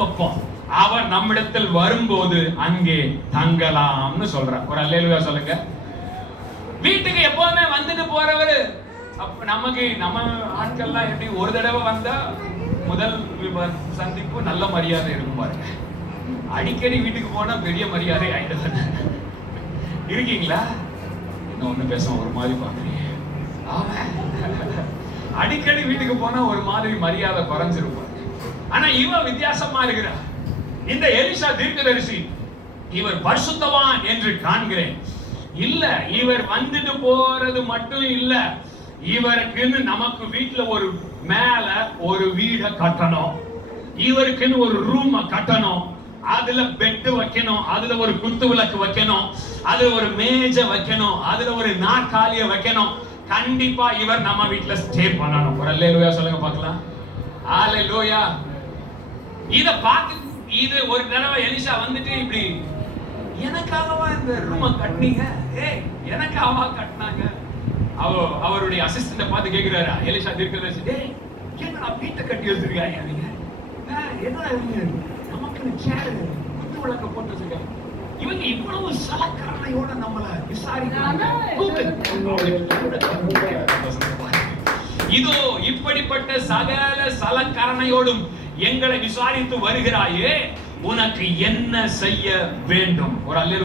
வைப்போம். அவர் நம்மிடத்தில் வரும்போது அங்கே தங்கலாம்னு சொல்றார். ஒரு அல்லேலூயா சொல்லுங்க. வீட்டுக்கு எப்பவுமே வந்துட்டு போறவரு, அப்ப நமக்கு நம்ம ஆட்கள்லாம் எப்படி ஒரு தடவை வந்தா முதல் சந்திப்பு நல்ல மரியாதை இருக்கும் பாருங்க. அடிக்கடி வீட்டுக்கு போனா பெரிய மரியாதை ஆயிடுது. இருக்கீங்களா? என்ன ஒண்ணு பேச ஒரு மாதிரி பாக்குறீங்க. அடிக்கடி வீட்டுக்கு போனா ஒரு மாதிரி மரியாதை குறைஞ்சிருப்பாரு. ஆனா இவன் வித்தியாசமா இருக்கிறார். இந்த எலிசா தீர்க்கதரிசி, இவர் பரிசுத்தவான் என்று காண்கிறேன். இல்ல, இவர் வந்துட்டு போறது மட்டும் இல்ல, இவருக்குன்னு நமக்கு வீட்டுல ஒரு மேல ஒரு வீட கட்டணும், இவருக்குன்னு ஒரு ரூம் கட்டணும், அதுல பெட் வைக்கணும், அதுல ஒரு குத்து விளக்கு வைக்கணும், அதுல ஒரு மேஜை வைக்கணும், அதுல ஒரு நாற்காலிய வைக்கணும். கண்டிப்பா இவர் நம்ம வீட்டுல ஸ்டே பண்ணணும். ஒரு அல்லேலூயா சொல்லுங்க பார்க்கலாம். அல்லேலூயா. இத பார்த்து இது ஒரு தடவை எலிசா வந்துட்டு இப்படி, எனக்காகவா இந்த ரூமை கட்டினீங்க? ஏய், எனக்காகவா கட்டினாங்க? அவருடைய அசிஸ்டன்ட் பார்த்து கேக்குறாரு எலிசா தீர்க்கதரிசி, டேய் என்னடா வீட்டை கட்டி வச்சிருக்காங்க நீங்க? என்னடா இவங்க நமக்கு சேர் குத்து விளக்க போட்டு வச்சிருக்காங்க. இவங்க இவ்வளவு சலக்கரணையோட நம்மள விசாரிக்கிறாங்க. இதோ இப்படிப்பட்ட சகல சலக்கரணையோடும் எங்களை விசாரித்து வருகிறாயே, உனக்கு என்ன செய்ய வேண்டும்? ஒரு அல்லேலூயா.